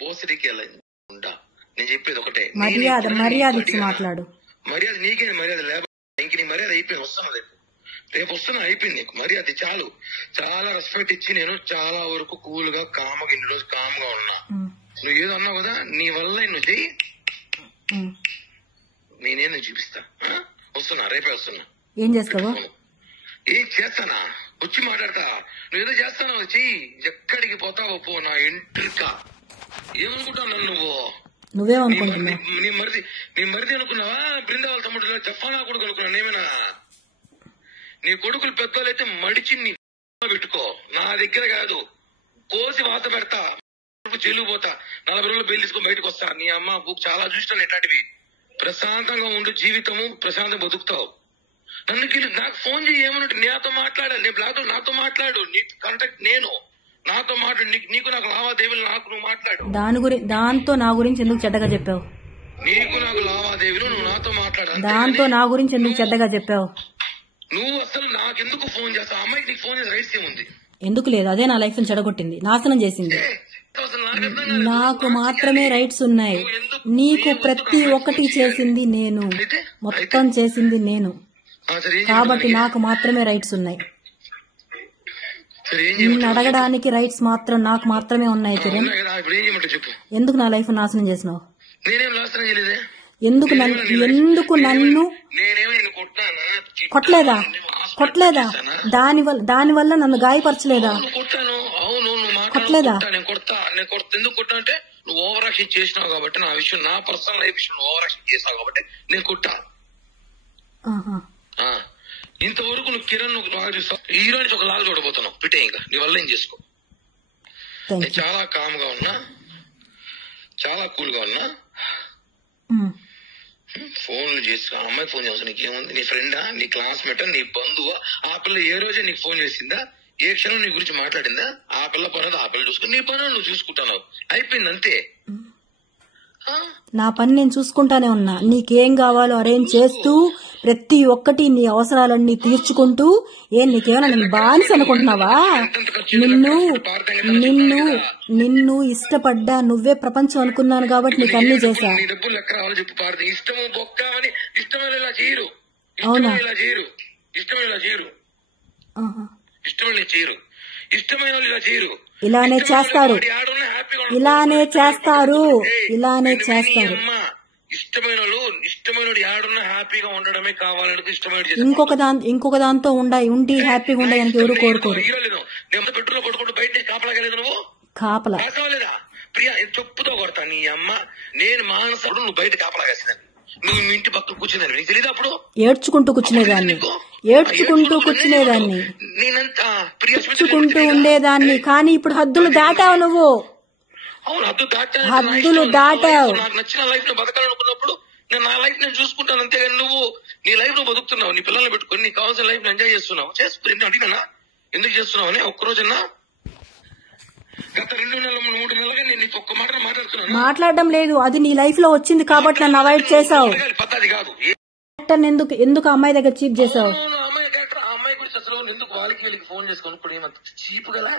బోసరికి ఉంటా. నేను చెప్పేది ఒకటే, మర్యాద ఇచ్చి మాట్లాడు. మర్యాద నీకే మర్యాద లేకపోతే ఇంక నీ మర్యాద అయిపోయింది. వస్తున్నా రేపు వస్తున్నా, అయిపోయింది నీకు మర్యాద. చాలు, చాలా రెస్పెక్ట్ ఇచ్చి నేను చాలా వరకు కూల్ గా కామ్గా ఇన్ని రోజు కామ్గా ఉన్నా. నువ్వు ఏదో అన్నావు కదా, నీ వల్ల నువ్వు చెయ్యి, నేనేదో చూపిస్తా. వస్తున్నా, రేపే వస్తున్నా. ఏం చేస్తావు? ఏం చేస్తానా, వచ్చి మాట్లాడతా. నువ్వేదో చేస్తానో చెయ్యి, ఎక్కడికి పోతావో పో. నా ఎంట్రికా ఏమనుకుంటావు నువ్వు? నువ్వేమనుకుంటున్నావు? నీ మరిది అనుకున్నావా? బృందావళ తమ్ముడు చెప్పానా కొడుకు అనుకున్నా నేమేనా? నీ కొడుకులు పెద్దోళ్ళైతే మడిచి నీ పెట్టుకో, నా దగ్గర కాదు. కోసి వాత పెడతా, జైలు పోతా, 40 రోజులు బెయిల్ తీసుకొని బయటకు వస్తా. నీ అమ్మ చాలా చూస్తాను ఎట్లాంటివి. ప్రశాంతంగా ఉండు, జీవితము ప్రశాంతంగా బతుకుతావు. నాకు ఫోన్ చేయి, ఏమన్నట్టు నాతో మాట్లాడాలి. నేను బ్లాక్ నాతో మాట్లాడు, నీ కాంటాక్ట్ నేను, నాతో మాట్లాడు. నీకు నాకు లావాదేవీలు, నాకు నువ్వు మాట్లాడు. దాంతో నా గురించి ఎందుకు చెడ్డగా చెప్పావు? నీకు నాకు లావాదేవీలు, నువ్వు నాతో మాట్లాడు. దాంతో నా గురించి ఎందుకు చెడ్డగా చెప్పావు? నువ్వు అసలు నాకెందుకు ఫోన్ చేస్తావు? అమ్మాయికి నీకు ఫోన్ చేసే రైట్స్ ఏముంది? ఎందుకు లేదు? అదే నా లైఫ్ ని చెడగొట్టింది, నాశనం చేసింది. నాకు మాత్రమే రైట్స్ ఉన్నాయి. నీకు ప్రతి ఒక్కటి చేసింది నేను, మొత్తం చేసింది నేను, కాబట్టి నాకు మాత్రమే రైట్స్ ఉన్నాయి. నిన్ను అడగడానికి రైట్స్ మాత్రం నాకు మాత్రమే ఉన్నాయి. కిరణ్, ఎందుకు నా లైఫ్ నాశనం చేసినావు? ఎందుకు నన్ను కొట్టలేదా? దానివల్ల నన్ను గాయపరచలేదా? కొట్టలేదా? ఎందుకు కొట్టా అంటే నువ్వు ఓవర్ యాక్షన్ చేసినావు కాబట్టి, నా విషయం, నా పర్సనల్ లైఫ్ విషయం ఓవర్ యాక్షన్ చేసావు కాబట్టి నేను కొట్టా. ఇంతవరకు నువ్వు కిరణ్ నువ్వు లాగా చూస్తావు, హీరో నుంచి ఒక లాగా చూడబోతున్నావు. పిటే ఇంకా నీ వల్ల ఏం చేసుకో. నేను చాలా కామ్ గా ఉన్నా, చాలా కూల్ గా ఉన్నా. ఫోన్లు చేసి అమ్మాయి ఫోన్ చేస్తా, నీకేముంది? నీ ఫ్రెండా, నీ క్లాస్మేటా, నీ బంధువా? ఆ పిల్ల ఏ రోజే నీకు ఫోన్ చేసిందా? ఏ క్షణం నీ గురించి మాట్లాడిందా? ఆ పిల్ల పని ఆ పిల్ల చూసుకుని నీ పని నువ్వు చూసుకుంటావు, అయిపోయింది అంతే. నా పని నేను చూసుకుంటానే ఉన్నా. నీకేం కావాలో అరేంజ్ చేస్తూ, ప్రతి ఒక్కటి నీ అవసరాలన్నీ తీర్చుకుంటూ. నీకేమైనా నేను బానిస అనుకుంటున్నావా? నిన్ను ఇష్టపడ్డా, నువ్వే ప్రపంచం అనుకున్నాను కాబట్టి నీకు అన్ని చేశా. అవునా? ఇలానే చేస్తారు. ఇష్టమైన హ్యాపీగా ఉండడమే కావాలని, ఇంకొక దాంతో ఉండి హ్యాపీగా ఉండడానికి ఎవరు కోరుకోరు. పెట్టులో కొట్టుకుంటూ బయట కాపలాగలేదు నువ్వు. కాపలా లేదా ప్రియా, చెప్పుతో కొడతా నీ అమ్మ. నేను మానసుడు, నువ్వు బయట కాపలాగేసిందని, నువ్వు మీ ఇంటి పక్కన కూర్చుందని నీకు తెలియదు. అప్పుడు ఏడ్చుకుంటూ కూర్చునేదాన్ని, ఉండేదాన్ని. కానీ ఇప్పుడు హద్దులు దాటావు నువ్వు. అవును, హద్దులు దాటావు. నాకు నచ్చిన లైఫ్ ని బతకాలనుకున్నప్పుడు నేను నా లైఫ్ నేను చూసుకుంటాను, అంతేగాని నువ్వు నీ లైఫ్ నువ్వు బతుకుతున్నావు, నీ పిల్లల్ని పెట్టుకుని నీకు కావాల్సిన లైఫ్ ఎంజాయ్ చేస్తున్నావు. చేసుకుని అడిగినా ఎందుకు చేస్తున్నావు అని ఒక్కరోజన్నా? గత 2 నెలలు 3 నెలలుగా నేను నీకు ఒక్క మాట మాట్లాడుతున్నాను. మాట్లాడడం లేదు, అది నీ లైఫ్ లో వచ్చింది కాబట్టి నన్ను అవాయిడ్ చేసావు. పద్ధతి కాదు. ఎందుకు అమ్మాయి దగ్గర చీప్ చేసావు? అమ్మాయి గురించి అసలు ఎందుకు వాళ్ళకి వీళ్ళకి ఫోన్ చేసుకుని ఇప్పుడు ఏమంత చీప్ కదా?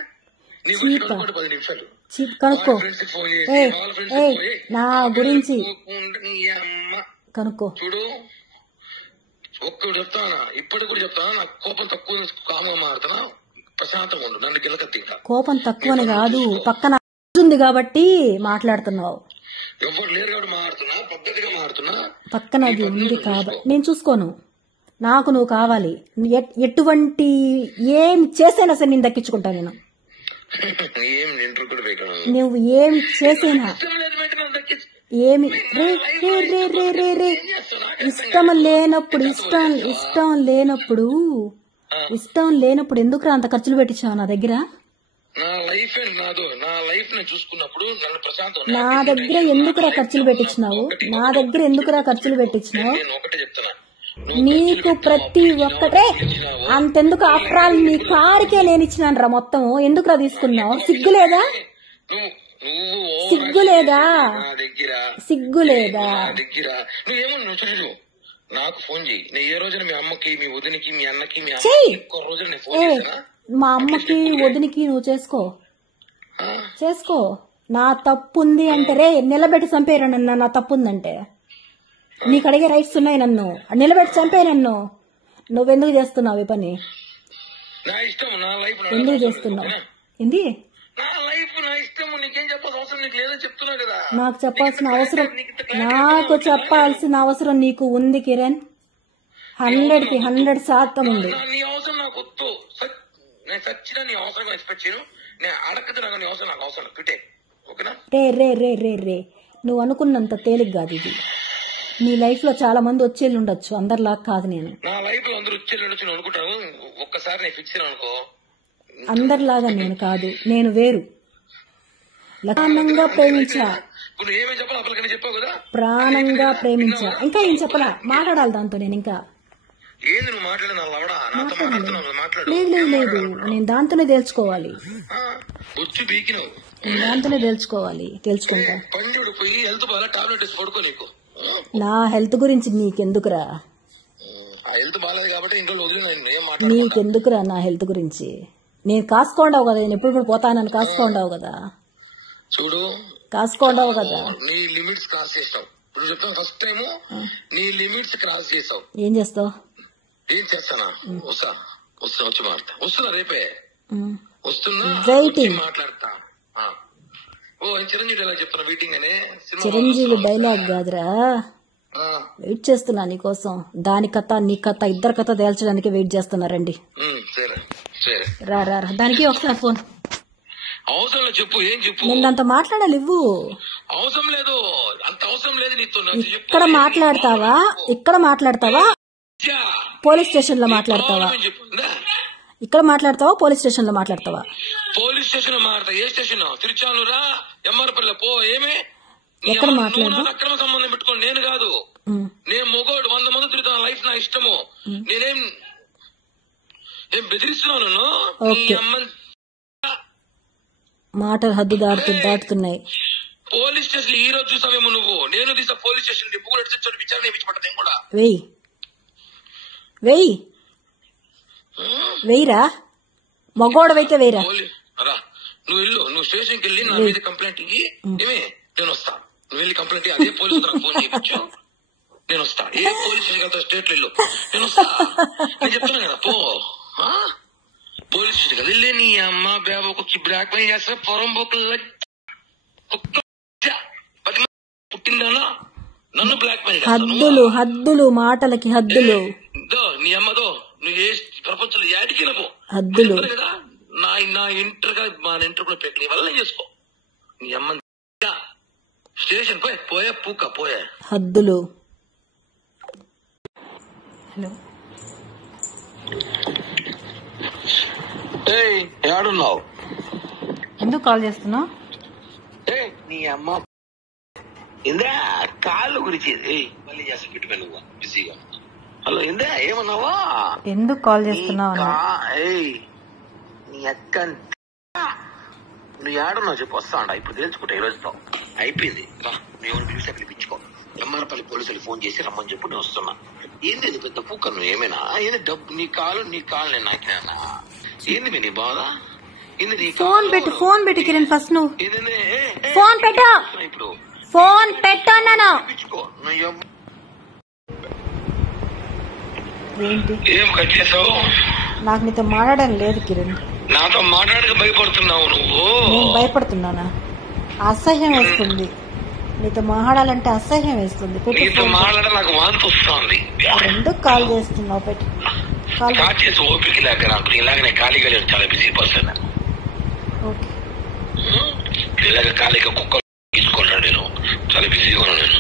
కనుక్కో, నా గురించి కనుక్కో. చూడు, ఒక్కడు చెప్తానా, ఇప్పటికి కూడా చెప్తానా, నాకు కోపం తక్కువ, కామంగా మారుతున్నా, ప్రశాంతంగా ఉండు, నన్ను గిలకత్తి. కోపం తక్కువని కాదు, పక్కన ఉంది కాబట్టి మాట్లాడుతున్నావు. ఎవరు లేరు కాబట్టి మారుతున్నా, పద్ధతిగా మారుతున్నా. పక్కన అది ఉంది కాబట్టి నేను చూసుకోను. నాకు నువ్వు కావాలి. ఎటువంటి ఏం చేసైనా సరే నేను దక్కించుకుంటా. నేను నువ్వు ఏం చేసేనా ఏమి ఇష్టం లేనప్పుడు ఎందుకు అంత ఖర్చులు పెట్టించావు నా దగ్గర? నా దగ్గర ఎందుకురా ఖర్చులు పెట్టించినావు? నీకు ప్రతి ఒక్కటే అంతెందుకు? ఆఫ్టర్ ఆల్ నీ కారుకే నేను ఇచ్చినాను రా మొత్తం. ఎందుకురా తీసుకున్నావు? సిగ్గులేదా? నాకు ఫోన్ చేయి. నేను ఏ రోజున మీ అమ్మకి, మీ వదినికి, మీ అన్నకి, మీ మా అమ్మకి వదినికి నువ్వు చేసుకో. నా తప్పు ఉంది అంటే రే నిలబెట్టి చంపేరు నన్ను. నా తప్పు ఉందంటే నీకు అడిగే రైట్స్ ఉన్నాయి. నన్ను నిలబెట్టి చంపే. నన్ను నువ్వెందుకు చేస్తున్నావు ఈ పని? నా ఇష్టం, నా లైఫ్ ఎందుకు చేస్తున్నావు? ఏంది నా లైఫ్, నా ఇష్టం. నీకేం చెప్పాల్సిన అవసరం నీకు లేదని చెప్తున్నా కదా. నాకు చెప్పాల్సిన అవసరం నీకు ఉంది కిరణ్. 100కి 100% ఉంది. నీ అవసరం నాకు వద్దు. నేను చచ్చిన నీ అవసరం ఎక్స్పెక్ట్ చేయను. నేను అడగదు. నాకు నీ అవసరం, నాకు అవసరం పిటే. ఓకేనా? రే రే రే రే రే నువ్వు అనుకున్నంత తేలిక కాదు ఇది. నీ లైఫ్ లో చాలా మంది వచ్చేళ్ళు ఉండొచ్చు, అందరిలాగా కాదు నేను. నా లైఫ్ లో అందరూ వచ్చేళ్ళు ఉండొచ్చు అనుకుంటాను. ఒక్కసారి నేను ఫిక్స్ అనుకో, అందరిలాగా నేను కాదు, నేను వేరు. ప్రాణంగా ప్రేమించా, ప్రాణంగా ప్రేమించా. ఇంకా ఏం చెప్పలా, మాట్లాడాలి దాంతో నేను. ఇంకా లేదు లేదు లేదు, నేను దాంతోనే తేల్చుకోవాలి. దాంతోనే తెలుసుకుంటా. నా హెల్త్ గురించి నీకెందుకురా? నీకెందుకురా నా హెల్త్ గురించి? నేను కాసుకోండావు కదా, నేను ఎప్పుడు కూడా పోతానని కాసుకోండావు కదా. చూడు, కాసుకోండావు కదా. నీ లిమిట్స్ క్రాస్ చేస్తావు. ఇప్పుడు చెప్తాను, ఫస్ట్ టైం నీ లిమిట్స్ క్రాస్ చేస్తావు. ఏం చేస్తావు? ఏం చేస్తానా? వచ్చి మాట్లాడతా. వస్తున్నా, రేపే వస్తున్నా, మాట్లాడతా. ఓ చిరంజీవి ఎలా చెప్తున్నా వెయిటింగ్ అని. చిరంజీవి డైలాగ్ కాదురా, వెయిట్ చేస్తున్నా నీకోసం. దాని కథ నీ కథ ఇద్దరు కథ తేల్చడానికి వెయిట్ చేస్తున్నారండి. రా రా దానికి ఒకసారి ఫోన్. అవసరం లేదు, చెప్పు. ఏం చెప్పు? నేను దాంతో మాట్లాడాలి. ఇవ్వు. అవసరం లేదు, అంత అవసరం లేదు నీతో. ఇక్కడ మాట్లాడతావా పోలీస్ స్టేషన్ లో మాట్లాడతావా? ఇక్కడ మాట్లాడతావా పోలీస్ స్టేషన్ లో మాట్లాడతావా? పోలీస్ స్టేషన్ లో మాట్లాడతా. ఏ స్టేషన్? తిరుచానూరా, ఎంఆర్పల్లి పో. ఏమే ఎక్కడ మాట్లాడదా? అక్రమ సంబంధం పెట్టుకోండి. నేను కాదు, నేను మొగోడు. 100 మంది తిరుగుతాను. లైఫ్ నా ఇష్టము. నేనేం బెదిరిస్తున్నాను? మాటలు హద్దు దాటుతున్నాయి. పోలీస్ స్టేషన్ ఈ రోజు చూసావేమో నువ్వు. నేను తీసా పోలీస్ స్టేషన్ విచారణ చేయించబడ్డా. కూడా వెయ్యిరా, మగోడవైతే వెయ్యిరా. నువ్వు వెళ్ళు, నువ్వు స్టేషన్కి వెళ్ళి నా మీద కంప్లైంట్ ఇయ్యి. ఏమే నేను వస్తా. నువ్వు వెళ్ళి కంప్లైంట్ అదే పోలీసు ఫోన్ చేయించు. నేను వస్తా. ఏ పోలీస్ స్టేషన్ స్టేట్ వెళ్ళు, నేను వస్తా. నేను చెప్తున్నా కదా, పో. పోలీస్ స్టేషన్ కదా వెళ్ళి నీ అమ్మ బాబు వచ్చి బ్లాక్ మెయిల్ చేస్తా. పొరం బొక్కలు పుట్టిందానా నన్ను బ్లాక్ మెయిల్ హద్దులు మాటలకి హద్దులు. నీ అమ్మదో నువ్వు ఏ ప్రపంచంలో యాడికి హద్దులు కదా. నా ఇంటర్ గా మా ఇంటర్ కూడా పెట్టి నీ వల్ల చేసుకో. నీ అమ్మ స్టేషన్ పోయా పూక పోయా హద్దులు. హలో, ఏడున్నావు? ఎందుకు కాల్ చేస్తున్నావు? నీ అమ్మ ఇందా కాళ్ళు గురించి మళ్ళీ చేసి పెట్టుకో. నువ్వు బిజీగా. హలో ఇందా, ఏమన్నావా? ఎందుకు కాల్ చేస్తున్నావు? నీ అక్క నువ్వు ఏడున్నావు చెప్పు. వస్తా అంట ఇప్పుడు తెలుసుకుంటా. ఈ రోజుతో అయిపోయింది. నువ్వు పిలిచి పిలిపించుకో. ఎంఆర్పల్లి పోలీసులు ఫోన్ చేసి రమ్మని చెప్పు. నేను వస్తున్నా. ఏంది పెద్ద పూక? నువ్వు ఏమైనా ఏంది డబ్బు? నీ కాలు నేను నాకినా? ఏంది నీ బాధ? ఫోన్ పెట్టు కిరణ్. ఫస్ట్ నువ్వు ఫోన్ పెట్టు. ఇప్పుడు ఫోన్ పెట్టాను. ఏంటి ఏం కట్ చేసావు? నాకు నీతో మాట్లాడడం లేదు కిరణ్. నాతో మాట్లాడక భయపడుతున్నావు నువ్వు? నేను భయపడుతున్నానా? అసహ్యం వేస్తుంది. నీతో మాట్లాడాలంటే అసహ్యం వేస్తుంది. నీతో మాట్లాడ నాకు వాంతి వస్తుంది. ఎందుకు కాల్ చేస్తున్నావు? పెట్టి కాల్ చేసి ఓపిక లేక నాకు ఇలాగనే ఖాళీగా లేదు. చాలా బిజీ పర్సన్. ఓకే, ఇలాగ ఖాళీగా కుక్క తీసుకుంటాను. నేను చాలా బిజీగా ఉన్నాను. నేను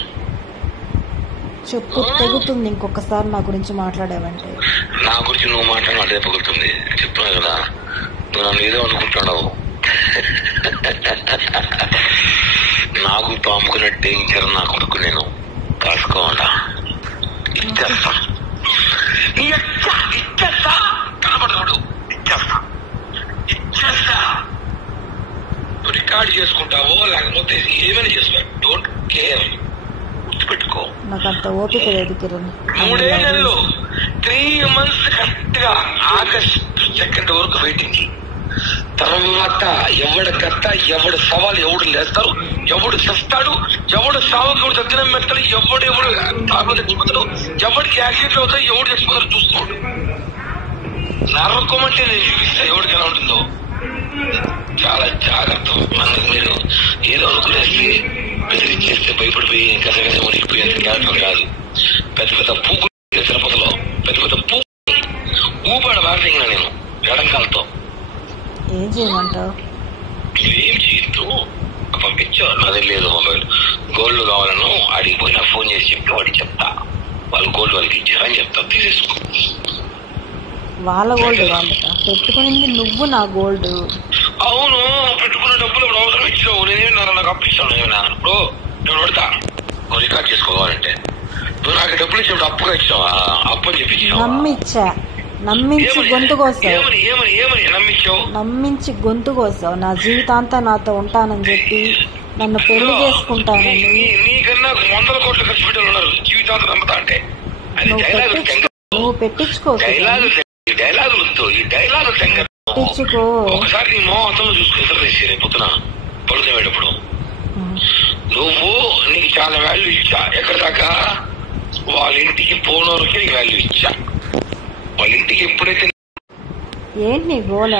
చెప్పు, తెగుతుంది ఇంకొకసారి నా గురించి మాట్లాడావంటే. నా గురించి నువ్వు మాట్లాడిన అదే పగులుతుంది. చెప్తున్నా కదా, నువ్వు నన్ను ఏదో అనుకుంటున్నావు. నాకు పాముకున్న డేంజర్ నా కొడుకు. నేను కాసుకోవాలా? ఇచ్చేస్తా కనపడతాడు. ఇచ్చేస్తా. రికార్డ్ చేసుకుంటావో లేకపోతే ఏమైనా చేసుకో. Don't care. గుర్తుపెట్టుకో. నాకు అంత ఓపిక లేదు కిరణ్. 3 నెలలు 3 months కరెక్ట్ గా ఆగస్ట్ 2 వరకు వెయిటింగ్. తర్వాత ఎవడు కట్ట, ఎవడు సవాలు, ఎవడు లేస్తారు, ఎవడు చేస్తాడు, ఎవడు సావుకు దగ్గరం పెడతాడు, ఎవడెవడు తాగులు తెచ్చిపోతాడు, ఎవడికి యాక్సిడెంట్ అవుతాడు, ఎవడు తెచ్చిపోతాడు చూస్తున్నాడు. నరకం అంటే నేను చూపిస్తా ఎవడికి ఎలా ఉంటుందో. చాలా జాగ్రత్త. అందుకు మీరు ఏదో అనుకునేసి బెదిరించేస్తే భయపడిపోయి గజ మునిగిపోయేంత జాగ్రత్త కాదు. పెద్ద పెద్ద పూకులు తిరుపతిలో పెద్ద పెద్ద ఊపాడు వార్నింగ్ నేను ఎడంకాలతో. ఏం చేయమంటావు? ఏం చేయొద్దు, పంపించావు. నాది లేదు మొబైల్. గోల్డ్ కావాలను అడిగిపోయినా ఫోన్ చేసి చెప్పి వాడికి చెప్తా. వాళ్ళు గోల్డ్ వాళ్ళకి ఇచ్చారని చెప్తా, తీసేసుకో. వాళ్ళ గోల్డ్ వాళ్ళ పెట్టుకునింది నువ్వు, నా గోల్డ్. అవును, పెట్టుకున్న డబ్బులు ఇప్పుడు అవసరం ఇచ్చావు. నేనేమి నాకు అప్పిస్తాను. ఏమైనా ఇప్పుడు నేను పడతా నువ్వు రికార్డ్ చేసుకోవాలంటే. నువ్వు నాకు డబ్బులు ఇచ్చినప్పుడు అప్పుగా ఇచ్చావా? అప్పు అని చెప్పి నమ్మించి గొంతు కోసావు. ఏమని ఏమని నమ్మించావు? నమ్మించి గొంతు కోసావు. నా జీవితాంతా నాతో ఉంటానని చెప్పి, నన్ను పెళ్లి చేసుకుంటానని. నీకన్నా 100 కోట్లు ఖర్చు పెట్టాలి ఉన్నారు జీవితాంతం నమ్మతా అంటే. నువ్వు పెట్టించుకో. డైలాగులు ఈ డైలాగు పెట్టించుకో. ఒకసారి నీ మోహంలో చూసుకుని పొద్దున పడుకునేటప్పుడు నువ్వు నీకు చాలా వాల్యూ ఇచ్చా. ఎక్కడ దాకా? వాళ్ళ ఇంటికి పోనోరికి నీకు వాల్యూ ఇచ్చా. వాళ్ళ ఇంటికి ఎప్పుడైతే ఏంటి నీ గోల?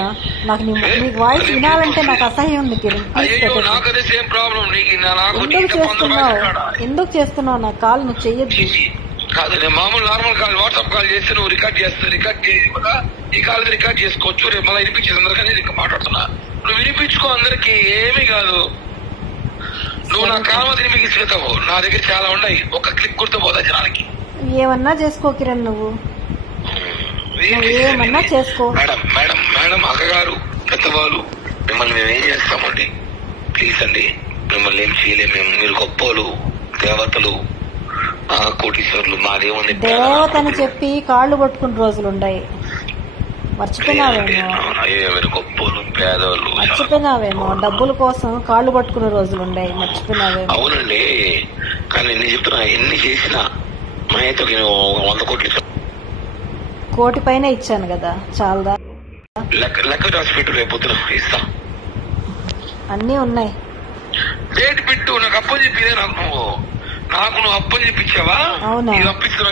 నాకు నీ వాయిస్ వినాలంటే నాకు అసహ్యం ఉంది కిరణ్. నాకు అదే సేమ్ ప్రాబ్లం. ఎందుకు చేస్తున్నావు? నా కాల్ నువ్వు చెయ్యొద్దు. కాదు, నేను మామూలు నార్మల్ కాల్ వాట్సాప్ కాల్ చేస్తే నువ్వు రికార్డ్ చేస్తావు. రికార్డ్ చేసి కూడా ఈ కాల్ రికార్డ్ చేసుకోవచ్చు. రేపు మళ్ళీ వినిపించేది అందరికీ ఇంకా మాట్లాడుతున్నా. నువ్వు వినిపించుకో, అందరికి ఏమీ కాదు. నువ్వు నా కాలమతిని మీకు ఇసుకుతావు. నా దగ్గర చాలా ఉన్నాయి. ఒక క్లిక్ కొడితే పోతా జనానికి. ఏమన్నా చేసుకో కిరణ్, నువ్వు ఏమన్నా చేసుకో. మేడం మేడం మేడం అక్కగారు, పెద్దవాళ్ళు, మిమ్మల్ని మేము ఏం చేస్తామండి? ప్లీజ్ అండి, మిమ్మల్ని ఏం చేయలేము మేము. మీరు గొప్పలు, దేవతలు, కోటీశ్వరులు. మాదేముంది? దేవతని చెప్పి కాళ్ళు పట్టుకున్న రోజులుండాయి. మర్చిపోయినావేమో. గొప్పలు, పేదవాళ్ళు మర్చిపోయినావేమో. డబ్బుల కోసం కాళ్ళు పట్టుకునే రోజులుండాయి. మర్చిపోయినావేమో. అవునండి, కానీ నేను చెప్తున్నా, ఎన్ని చేసినా మా అయితే 100 కోట్లు కోటి పైన ఇచ్చాను కదా, చాలదా? లెక్క రాసి పెట్టు, రేపు పొద్దున ఇస్తా. అన్నీ ఉన్నాయి. డేట్ పెట్టు. నాకు అప్పని చెప్పిదే. నువ్వు అప్పని చెప్పించావా? అవునా? ఇది అప్పిస్తున్నా.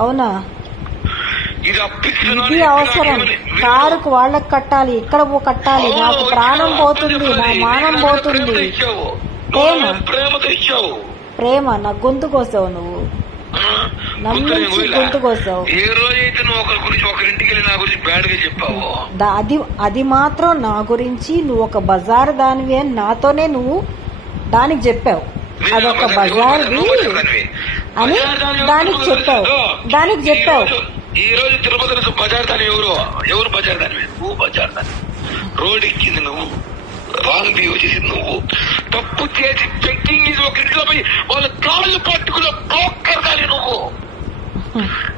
అవునా? ఇది అప్పిస్తున్నా. ఇది అవసరం. కారుకు వాళ్ళకి కట్టాలి, ఇక్కడ కట్టాలి. నాకు ప్రాణం పోతుంది, నా మానం పోతుంది. ప్రేమతో ఇచ్చావు. ప్రేమ నా గొంతు కోసావు. నువ్వు నమ్మించి గొంతు కోసావు. ఏ రోజైతే నువ్వు ఒకరి గురించి ఒకరింటికి వెళ్ళి నా గురించి బ్యాడ్ గా చెప్పావు, అది మాత్రం నా గురించి నువ్వు ఒక బజార్ దానివి అని నాతోనే నువ్వు దానికి చెప్పావు. అదొక బజార్ది అని దానికి చెప్పావు. ఈ రోజు తిరుపతి బజార్ దాని ఎవరు బజార్ దాని? నువ్వు బజార్ దాని. రోడ్ ఎక్కింది నువ్వు, రాంగ్ బిహేవ్ చేసింది నువ్వు, తప్పు చేసి చెక్కింగ్ ఒక ఇంట్లో పోయి వాళ్ళ కాళ్ళు పట్టుకున్న బ్రోకర్ దాని నువ్వు.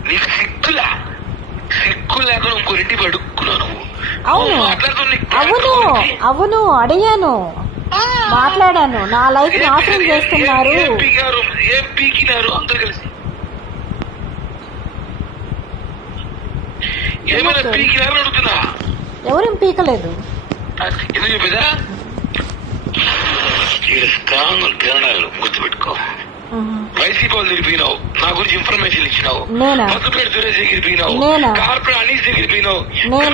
నీకు సిగ్గు లేకుండా ఇంకో ఇంటికి అడుక్కున్నావు నువ్వు. అవును అడిగాను, మాట్లాడాను. నా లైఫ్ నాశనం చేస్తున్నారు. ఏం పీకినారు అందరు కలిసి? ఏమైనా పీకినారు అడుగుతున్నా. ఎవరేం పీకలేదు. ఎందుకు చెప్పేదా? తిరణాలు గుర్తుపెట్టుకో. వైసీపీ వాళ్ళు తిరిగిపోయినావు, నా గురించి ఇన్ఫర్మేషన్ ఇచ్చినావు. మధుపేట సురేష్ దగ్గర పోయినావు, కార్పొరేట్ అనీస్ దగ్గర పోయినావు,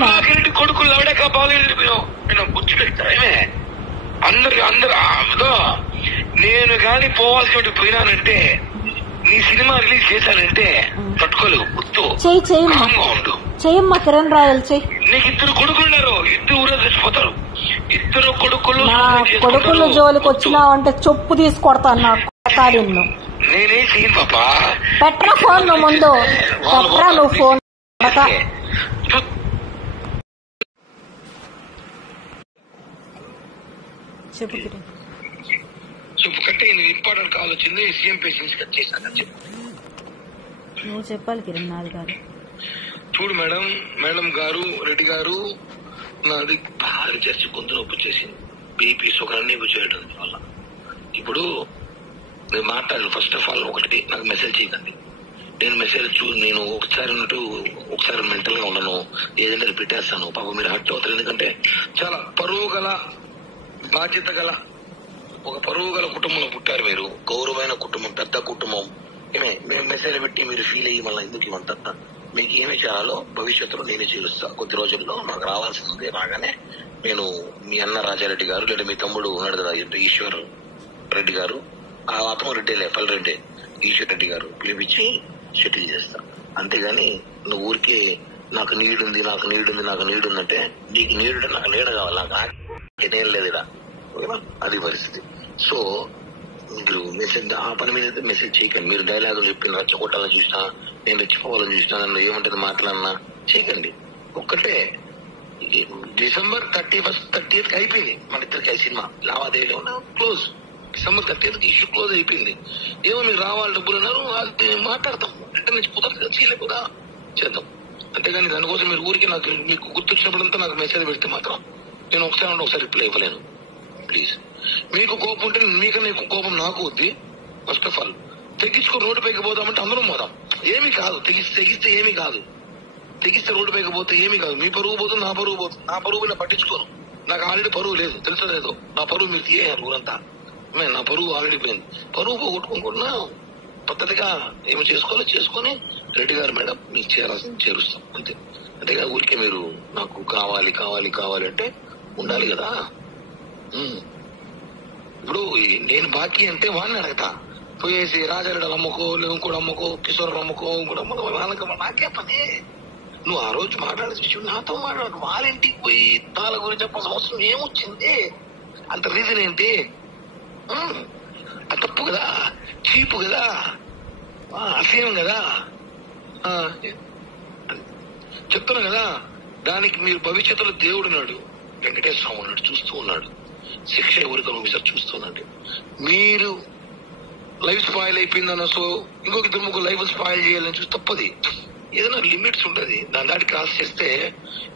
నాకెంటి కొడుకులు లవడక బాగా తిరిగిపోయినావు. నేను గుర్తుపెడతా. ఏమే అందరు నేను గాని పోవాల్సి పోయినానంటే, నీ సినిమా రిలీజ్ చేశానంటే తట్టుకోలేవు. గుర్తు ఉండు. చెయ్యమ్మా కిరణ్ రాయల్ చెయ్యి. నీకు 2 కొడుకులున్నారు, 2 ఊరే చచ్చిపోతారు. 2 కొడుకులు జోలికి వచ్చినావంటే చెప్పు తీసుకొడతాను. నాకు నేనేం చెయ్యను పాపా. పెట్రా ఫోన్, నువ్వు ముందు పెట్రా. నువ్వు ఫోన్ చెప్పు కట్టే. ఇంపార్టెంట్ కాల్ వచ్చింది, సీఎం పేషెంట్స్ కట్ చేశాను చెప్పు. నువ్వు చెప్పాలి కిరణ్, నాది కాదు. చూడు మేడం గారు, రెడ్డి గారు, నాది భారీ చర్చి గొంతు నొప్పి వచ్చేసింది. బీపీ షుగర్ అన్ని కూర్చోయటం వల్ల. ఇప్పుడు నేను మాట్లాడాను. ఫస్ట్ ఆఫ్ ఆల్ ఒకటి నాకు మెసేజ్ చేయకండి. నేను మెసేజ్ నేను ఒకసారి ఉన్నట్టు ఒకసారి మెంటల్ గా ఉండను, ఏదంటే పెట్టేస్తాను. పాపం మీరు హర్ట్ అవుతారు. ఎందుకంటే చాలా పరువు గల బాధ్యత గల ఒక పరువు గల కుటుంబంలో పుట్టారు మీరు. గౌరవమైన కుటుంబం, పెద్ద కుటుంబం. మేము మెసేజ్ పెట్టి మీరు ఫీల్ అయ్యి మళ్ళీ ఎందుకు ఇవంతా మీకు ఏమి చేయాలో భవిష్యత్తులో నేనే చేలుస్తా. కొద్ది రోజుల్లో నాకు రావాల్సింది రాగానే నేను మీ అన్న రాజారెడ్డి గారు లేదా మీ తమ్ముడు ఉన్నాడు కదా ఈశ్వర్ రెడ్డి గారు, ఆ ఆత్మ రెడ్డిలే పల్లెరెడ్డి ఈశ్వర్ రెడ్డి గారు పిలిపించి షెటిల్ చేస్తా. అంతేగాని నువ్వు ఊరికే నాకు నీడుంది నాకు నీడుంది నాకు నీడుందంటే నీకు నీడు నాకు నీడ కావాలి, నాకు నేను లేదురా. అది పరిస్థితి. సో మీరు మెసేజ్ ఆ పని మీద మెసేజ్ చేయకండి. మీరు డైలాగులు చెప్పి రెచ్చగొట్టాలని చూసినా, నేను రెచ్చిపోవాలని చూసినా, నన్ను ఏమంటది మాట్లాడినా చేయకండి. ఒక్కటే డిసెంబర్ 30th అయిపోయింది మన ఇద్దరికి సినిమా లావాదేవీలో close. December 30th issue close అయిపోయింది. ఏమో మీరు రావాలి డబ్బులు అన్నారు, అది మాట్లాడతాం. రిటర్న్ నుంచి కుదరదు చీలే కూడా చేద్దాం. అంతేగాని దానికోసం మీరు ఊరికి నాకు మీకు గుర్తొచ్చినప్పుడంతా నాకు మెసేజ్ పెడితే మాత్రం నేను ఒకసారి రిప్లై ఇవ్వలేను. ప్లీజ్ మీకు కోపం ఉంటే మీకన్నా ఎక్కువ కోపం నాకు వద్ది. ఫస్ట్ ఆఫ్ ఆల్ తెగించుకో రోడ్డు పైకి పోదామంటే అందరం పోదాం, ఏమీ కాదు. తెగిస్తే ఏమీ కాదు. తెగిస్తే రోడ్డు పైకి పోతే ఏమీ కాదు. మీ పరువు పోతుంది, నా పరువు పోతుంది. నా పరువు నేను పట్టించుకోను. నాకు ఆల్రెడీ పరువు లేదు, తెలుసా లేదు. నా పరువు మీరు తీయారు ఊరంతా. నా పరువు ఆల్రెడీ పోయింది. పరువు పోగొట్టుకోకుండా పద్ధతిగా ఏమి చేసుకొని రెడ్డి గారు మేడం మీకు చేరుస్తాం అంతే. అంతేగా ఊరికే మీరు నాకు కావాలి కావాలి కావాలి అంటే ఉండాలి కదా. ఇప్పుడు నేను బాకీ అంటే వాడిని అడగతా. పోయేసి రాజారెడ్డి అమ్మకో, ఇంకోటి అమ్మకో, కిషోర్ అమ్మకో, ఇంకోటి అమ్మకో, వాళ్ళకి నాకే పని. నువ్వు ఆ రోజు మాట్లాడే నాతో మాట్లాడు. వాళ్ళింటికి పోయి తాళ గురించి చెప్పాల్సిన అవసరం ఏమొచ్చింది? అంత రీజన్ ఏంటి? అది తప్పు కదా, చీపు కదా, అసహ్యం కదా. చెప్తున్నా కదా, దానికి మీరు భవిష్యత్తులో దేవుడు ఉన్నాడు, వెంకటేశ్వర స్వామి ఉన్నాడు, చూస్తూ ఉన్నాడు. శిక్ష ఎవరికి అనుభవిస్తారు చూస్తున్నాడు. మీరు లైఫ్ స్పాయిల్ అయిపోయిందన్న సో ఇంకొక ఇద్దరు ముగ్గురు లైఫ్ స్పాయిల్ చేయాలని చూసి తప్పది. ఏదైనా లిమిట్స్ ఉంటది. దాని దాటి క్రాస్ చేస్తే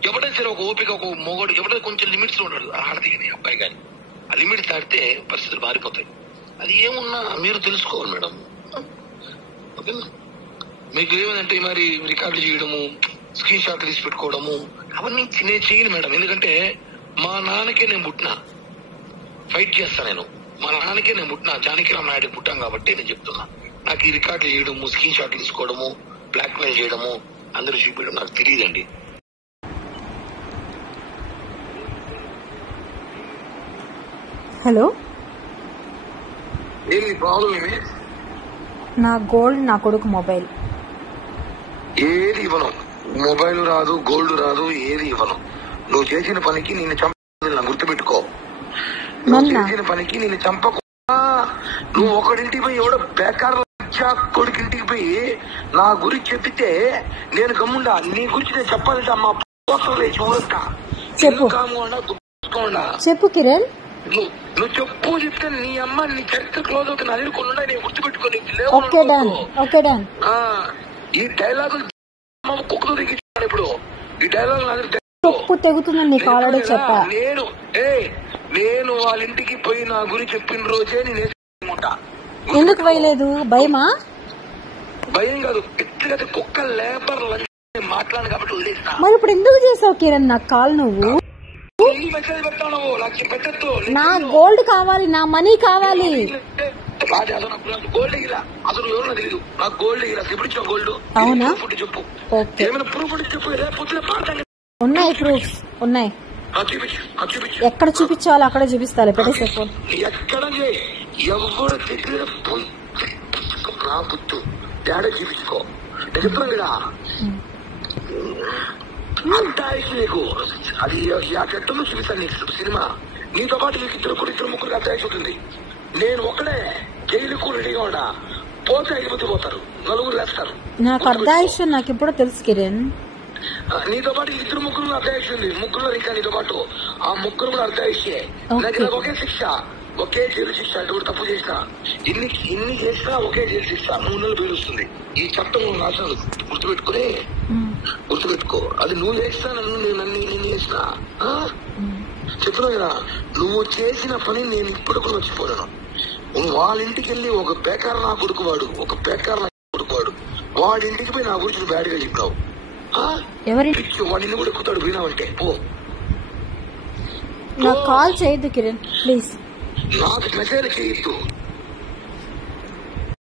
ఎవడైనా సరే ఒక ఓపిక ఒక మొగోడు ఎవడైనా కొంచెం లిమిట్స్ లో ఉన్నాడు, ఆడది కానీ అబ్బాయి కానీ. ఆ లిమిట్ దాటితే పరిస్థితులు మారిపోతాయి. అది ఏమున్నా మీరు తెలుసుకోవాలి మేడం. ఓకేనా? మీకు ఏమంటే మరి రికార్డు చేయడము, స్క్రీన్ షాట్లు తీసి పెట్టుకోవడము అవన్నీ నేను చేయను మేడం. ఎందుకంటే మా నాన్నకే నేను పుట్టినా, ఫైట్ చేస్తా నేను. మా నాన్నకే నేను పుట్టినా, జానకిరామ్ నాయుడు పుట్టాం కాబట్టి నేను చెప్తున్నా. నాకు ఈ రికార్డులు చేయడము, స్క్రీన్ షాట్లు తీసుకోవడము, బ్లాక్ మెయిల్ చేయడము, అందరూ చూపించడం నాకు తెలియదండి. హలో, ఏంటి ప్రాబ్లం? ఏమి? నా గోల్డ్, నా కొడుకు మొబైల్. ఏది ఇవ్వను. మొబైల్ రాదు, గోల్డ్ రాదు, ఏది ఇవ్వను. నువ్వు చేసిన పనికి నిన్ను చంప గుర్తుపెట్టుకో. నువ్వు చేసిన పనికి నిన్ను చంపకుండా నువ్వు ఒకడింటికి పోయి ఎవడో బేకార్ కొడుకింటికి పోయి నా గురించి చెప్పితే నేను గమ్ముండా. నీ గురించి నేను చెప్పాలంటే అమ్మ చూడక చెప్పు కిరణ్. నువ్వు చెప్పు చెప్తే నీ అమ్మ నీ చరిత్ర క్లోజ్ అవుతుంది. అది కొన్ని నేను గుర్తుపెట్టుకో. ఈ డైలాగులు కుక్కలు దిగించాడు. ఇప్పుడు ఈ డైలాగ్ చెప్పు తెగుతుందని నీకు ఆల్రెడీ చెప్పా. నేను వాళ్ళ ఇంటికి పోయి నా గురించి చెప్పిన రోజే నేను ఎందుకు వేయలేదు? భయమా? భయం కాదు, ఎట్లయితే కుక్క లేబర్ మాట్లాడు కాబట్టి వదిలేస్తా. మరి ఇప్పుడు ఎందుకు చేసావు కిరణ్ నాకు కాల్? నువ్వు మెసేజ్ పెడతావు, నాకు పెట్టద్దు. నా గోల్డ్ కావాలి, నా మనీ కావాలి. గోల్డ్ ఇలా అసలు ఎవరో తెలియదు. నాకు గోల్డ్ ఇలా ఎప్పుడు ఇచ్చావు? గోల్డ్ అవునా? చెప్పు, ఏమైనా ప్రూఫ్ చెప్పు. రేపు ఉన్నాయి, ప్రూఫ్స్ ఉన్నాయి. ఎక్కడ చూపించాలో అక్కడ చూపిస్తాలే. పెట్టేసే ఫోన్. ఎక్కడ ఎవరు దగ్గర నా బుద్ధు తేడా చూపించుకో. నేను చెప్తాను కదా, అత్తాయికి నీకు అది ఆ చెట్టులో చూపిస్తాను నీకు సినిమా. నీతో పాటు నీకు ఇద్దరు ముగ్గురు అత్తాయికి అవుతుంది. నేను ఒకడే జైలుకు రెడీగా ఉన్నా. పోతే 5 మంది పోతారు, 4 లేస్తారు. నాకు అర్ధాయిషం నాకు ఎప్పుడో తెలుసు కిరణ్. నీతో పాటు 2-3 అర్ధాయిషి ఉంది. 3 ఇంకా నీతో పాటు ఆ 3 కూడా అర్ధాయిషే. నాకు ఒకే శిక్ష, ఒకే జైలు శిక్ష. అంటే కూడా తప్పు చేసినా ఇన్ని చేసినా ఒకే జైలు శిక్ష, 3 నెలలు బెయిల్ వస్తుంది. ఈ చట్టం రాశాను, గుర్తుపెట్టుకో. అది నువ్వు చేస్తా, నన్ను చేసినా చెప్తున్నా కదా. నువ్వు చేసిన పని నేను ఇప్పుడు కూడా మర్చిపోయాను. వాళ్ళ ఇంటికి వెళ్ళి ఒక బేకార్ నా కొడుకు వాడు వాడింటికి పోయి నా గురించి బ్యాడ్గా చెప్పావు. ఎవరి వాడు నిన్ను కూడా ఎక్కుతాడు పోయినావంటే పో. నాకు కాల్ చేయొద్దు కిరణ్ ప్లీజ్. నాకు మెసేజ్ చేయొద్దు.